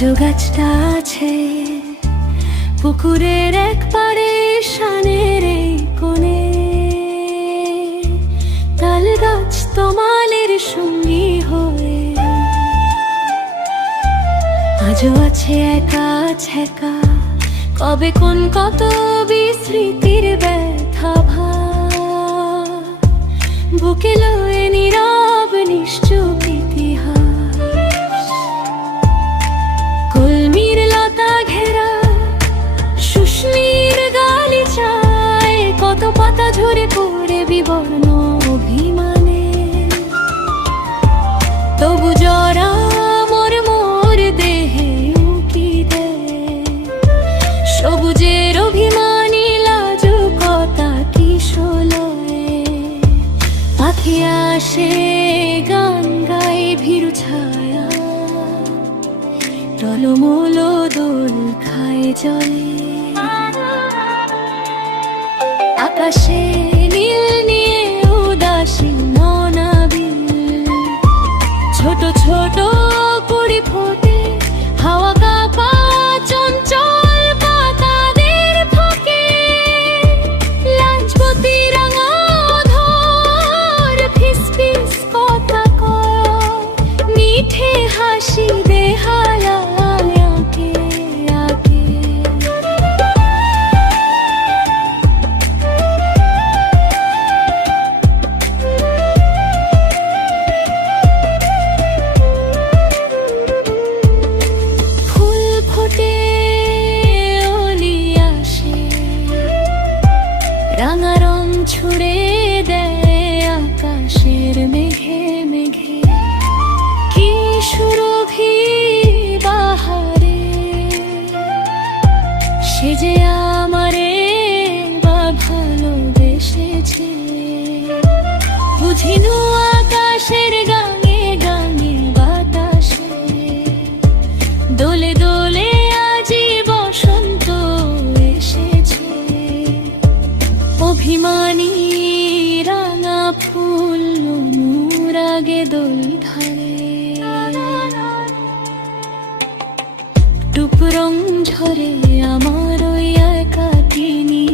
আজও গাছটা আছে পুকুরের এক পারে, শানের এই কোণে। তাল গাছ তোমালের সঙ্গী হয়ে আজও আছে একা ছ্যাঁকা। কবে কোন কত বিস্মৃতির ব্যথা ভার বুকে লয়ে নীরব নিশ্চুপ ইতিহাস। কলমির লতা ঘেরা শুষ্নির গালিচায় কত পাতা ঝরে পড়ে বিবর্ণ অভিমানে। তবু জরা মোর মোর দেহে উকি দেয় সবুজের অভিমানী লাজুকতা কিশোলয়ে। পাখি আসে গান গায় ভীরু ছায়া, টলমল দোল খায় জলে। আকাশে নীল নিয়ে উদাসী ননাবিল, ছোট ছোট কুড়ি ফোটে হাওয়া কাঁপা চঞ্চল পাতাদের ফাঁকে। লাজপতি রাঙা ধর ফিসফিস কথা কয়, মিঠে হাসি বেহায়া আঁকে আঁকে। ফুল ফোটে অলি আসে, রাঙা রং ছুড়ে দেয় আকাশের মেঘে মেঘে। কি সুরভি বাহারে সে যে আমারে বা ভালোবেসেছে। বুঝিনু আকাশের গাঙে গাঙে বাতাসে, দোলে দোলে আজি বসন্ত এসেছে। অভিমানী রাঙা ফুল অনুরাগে দোল ধারে, টুপ রং ঝরে আমার ওই একাকিনী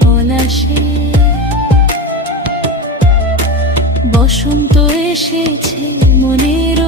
পলাশে। বসন্ত এসেছে মনের